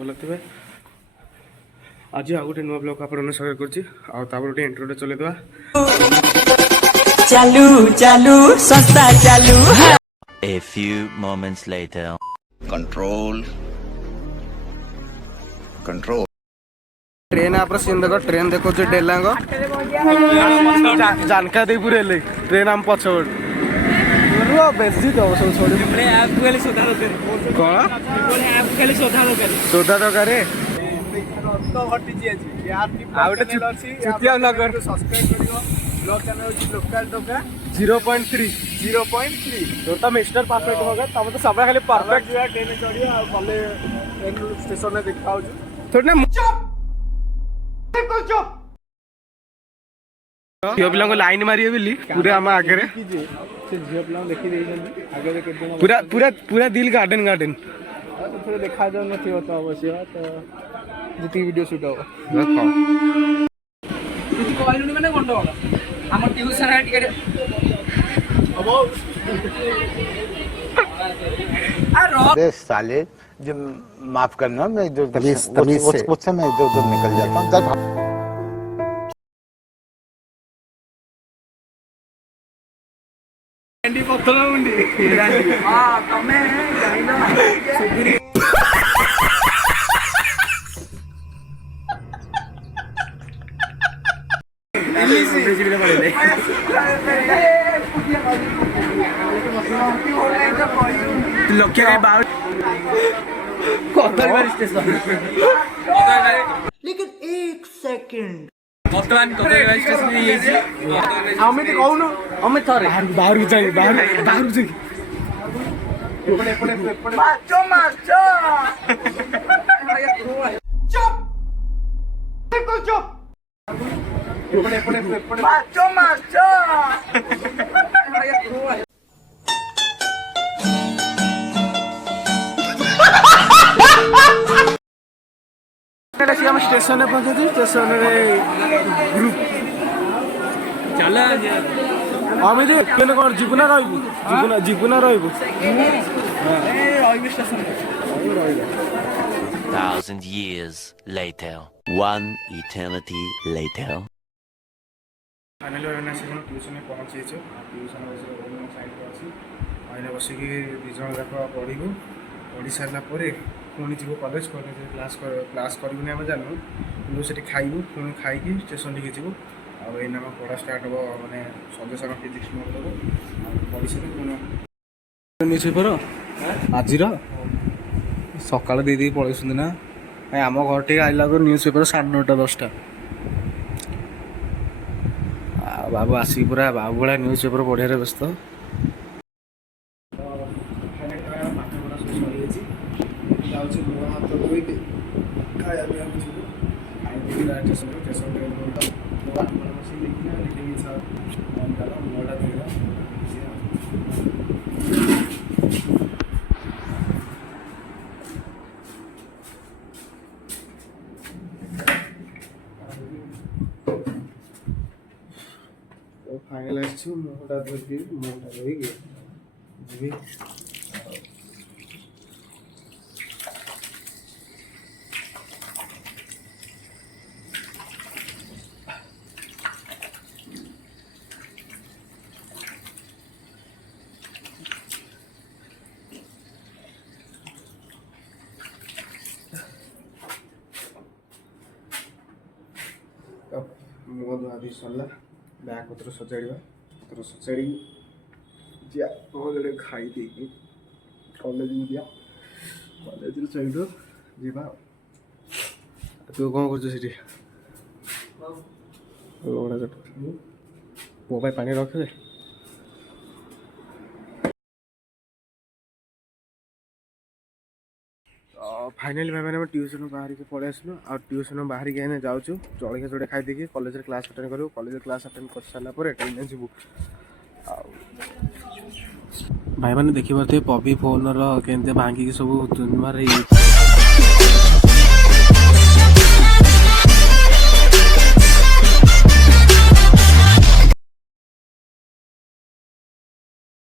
ଭଲ ଥିବେ आज आ गोटे नुआ ब्लॉग आपन स्वागत करछि आ तापर गोटे इंट्रोडे चले दवा चालू चालू सस्ता चालू A few moments later control control train आप सीन देखो ट्रेन देखो जे डेलांग जानका दे पुरे ले ट्रेन हम पछोड़ रो बेसी तो सब छोड़ी हमरे ऐप खाली सोधा दरकार कोन ऐप खाली सोधा दरकार तो हटी जी अछि यार की चैनल अछि चुतिया नगर सब्सक्राइब करियो ब्लॉग चैनल अछि लोकल टोका 0.3 तो त मिस्टर परफेक्ट होगा तब तो सब खाली परफेक्ट जो ट्रेन चढ़ियो आ भले ट्रेन स्टेशन में दिखाउ थोड़ी ना चुप झियो पिला को लाइन मारिए बिली पूरे हम आगे रे से झियो पिला देखि देई आगे रे केते पूरा पूरा पूरा दिल गार्डन तो थोड़ा देखा जाउ न थियो तो अवश्य तो जिति वीडियो शूट हो देखो इति कहलुनी माने गंडोला हमर ट्यूशन है टिके अब अरे साले जो माफ करना मैं जो उससे मैं इधर उधर निकल जाता हूँ एंडी पत्तला उंडी हां तमे जाइना सुधीर बिजली पड़े लक्ष्य रे बाउ कोतलबारी स्टेशन लेकिन एक सेकंड वर्तमान कोतलबारी स्टेशन में ये छी हमें तो कहू न हमें थरे बाहर जाई बाहर जाई माचो चुप macho हम स्टेशन में पहुंचे स्टेशन में ग्रुप चला हम ये केने कोन जीवना रहबू जीवना रहबू station 1,000 years later, one eternity later. Finally ओना सेशन ट्यूशन में पहुंचे छ ट्यूशन बसे ओन साइड पर अछि आइना बसे कि दिजन जाक पढ़ी सारला परे पुणी जीव कॉलेज क्लास करबुनी हम जानू कि सेठी खाइबू पुणी खाइकी स्टेशन लिखि जीवू आ एना पढ़ा स्टार्ट हो माने सजेशन फिजिक्स नोट दबो पढ़ी से पुणी न्यूज़पेपर आजिर सकाळ दे दे पळैसुंदी ना आम घर टे आइला को न्यूज़पेपर 9:30 बाबू आसी पूरा बाबू भाया न्यूज़पेपर पढ़िया व्यस्त फाइनल आछु मोटा धरबी मोटा रही गए जी मुह धुआ भी सरला बैग पत्र सजाड़ी जा जड़े खाई दे कॉलेज में दिया कॉलेज सैड जा तू कौन कर मो पानी रखे फाइनली भाई मैंने ट्यूशन बाहर के पड़े आसलु आ ट्यूशन बाहर के जाऊँ जलिया जोड़े खाई देखिए कॉलेज क्लास अटेंड करूँ कॉलेज क्लास अटेंड कर सारापर ट्रेन जीवु भाई मैंने देखिए पारे पबी फोन रे भांगिकी सब